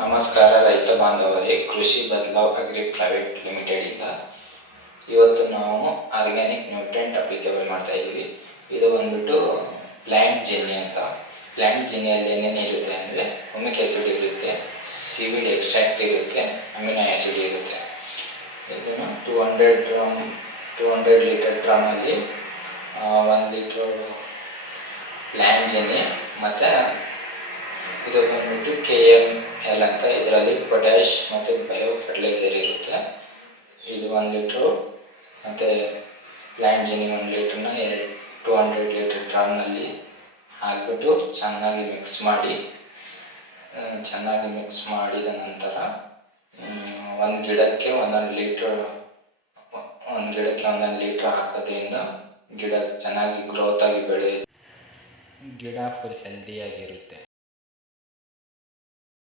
ನಮಸ್ಕಾರ ರೈತ ಬಾಂಧವರೇ, ಕೃಷಿ ಬದಲಾವ್ ಅಗ್ರಿ ಪ್ರೈವೇಟ್ ಲಿಮಿಟೆಡಿಂದ ಇವತ್ತು ನಾವು ಆರ್ಗ್ಯಾನಿಕ್ ನ್ಯೂಟ್ರೆಂಟ್ ಅಪ್ಲಿಕೇಬಲ್ ಮಾಡ್ತಾ ಇದ್ದೀವಿ. ಇದು ಬಂದ್ಬಿಟ್ಟು ಪ್ಲ್ಯಾಂಟ್ ಜೆನ್ನಿ ಅಂತ. ಪ್ಲ್ಯಾಂಟ್ ಜೆನ್ನಿಯಲ್ಲಿ ಏನೇನು ಇರುತ್ತೆ ಅಂದರೆ ಹುಮಿಕ್ ಆ್ಯಸಿಡ್ ಇರುತ್ತೆ, ಸಿವಿಡ್ ಎಕ್ಸ್ಟ್ರಾಕ್ಟ್ ಇರುತ್ತೆ, ಅಮಿನೋ ಆ್ಯಸಿಡ್ ಇರುತ್ತೆ. ಇದನ್ನು 200 ಲೀಟರ್ ಡ್ರಮ್ಮಲ್ಲಿ 1 ಲೀಟ್ರ್ ಪ್ಲ್ಯಾಂಟ್ ಜೆನ್ನಿ ಮತ್ತು ಇದು ಬಂದ್ಬಿಟ್ಟು KML ಅಂತ. ಇದರಲ್ಲಿ ಪೊಟ್ಯಾಶ್ ಮತ್ತು ಬಯೋ ಫರ್ಟಿಲೈಸರ್ ಇರುತ್ತೆ. ಇದು 1 ಲೀಟ್ರು ಮತ್ತು ಪ್ಲ್ಯಾಂಟ್ ಜೆನ್ನಿ 1 ಲೀಟ್ರನ್ನ 200 ಲೀಟರ್ ಡ್ರಮ್ನಲ್ಲಿ ಹಾಕಿಬಿಟ್ಟು ಚೆನ್ನಾಗಿ ಮಿಕ್ಸ್ ಮಾಡಿದ ನಂತರ ಒಂದು ಗಿಡಕ್ಕೆ ಒಂದೊಂದು ಲೀಟ್ರ್ ಹಾಕೋದ್ರಿಂದ ಗಿಡ ಚೆನ್ನಾಗಿ ಗ್ರೋತ್ ಆಗಿ ಬೆಳೆಯುತ್ತೆ. ಗಿಡ ಫುಲ್ ಹೆಲ್ದಿಯಾಗಿರುತ್ತೆ.